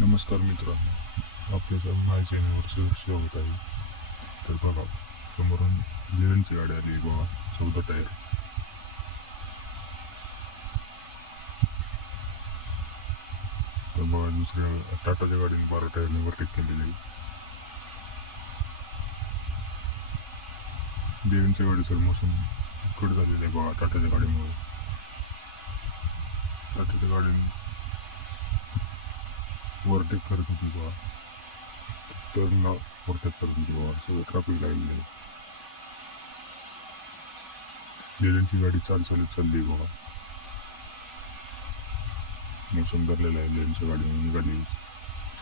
नमस्कार मित्रांनो, आपल्या जर माझ्या चॅनलवर स्वागत आहे. तर बघा, समोरून लेनची गाडी आली बघा, 14 टायर. तर बघा, दुसऱ्या टाटाच्या गाडीने 12 टायरने ओव्हरटेक केलेली आहे. लेनच्या गाडीचं मोशन कट झालेलं आहे बघा टाटाच्या गाडीमुळे. टाटाच्या गाडीने ओव्हरटेक करत होती बघा, टर्नला ओव्हरटेक करत होती बघा, सगळं ट्रॅफिक लागलेलं आहे. लेनची गाडी चालत चालली बघा, मोशन धरलेलं आहे. लेनच्या गाडीने निघाली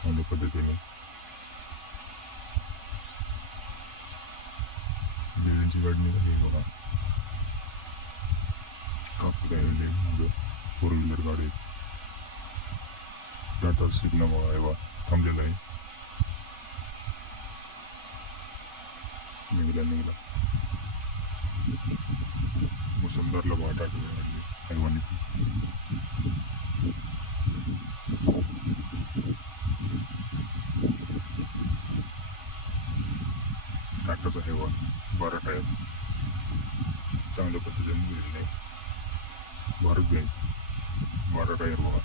चांगल्या पद्धतीने. लेनची गाडी निघाली बघा, ट्रॅफिक आहे मागं 4 व्हीलर गाडी. टाटा सिग्नल बघा आहे बा थांबलेला आहे. निघाला मुसंदरला बघा टाटा गाडी हैवानी. टाटाचा हैवान 12 टायर चांगल्या पद्धतीने निघालेला आहे. भारत बँक 12 टायर बघा,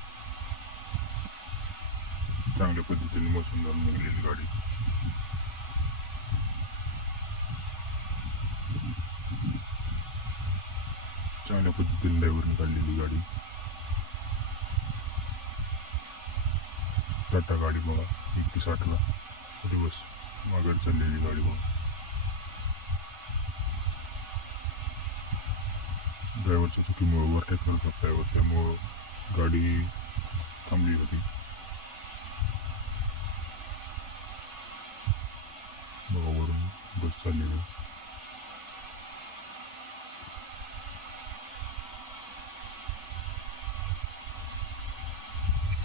चांगल्या पद्धतीने मुसंदर निघालेली गाडी. चांगल्या पद्धतीने ड्रायव्हरने काढलेली गाडी. टाटा गाडी बघा 3160ला दिवस माघारी चाललेली गाडी बघा. ड्रायव्हरच्या चुकीमुळे ओव्हरटेक करत होता ड्रायव्हर, त्यामुळं गाडी थांबली होती. बघा वरून बस चाललेली.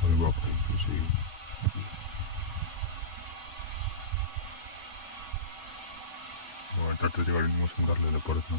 अरे बापरे, कशी टाटाच्या गाडीने मोशन काढलेलं परत ना.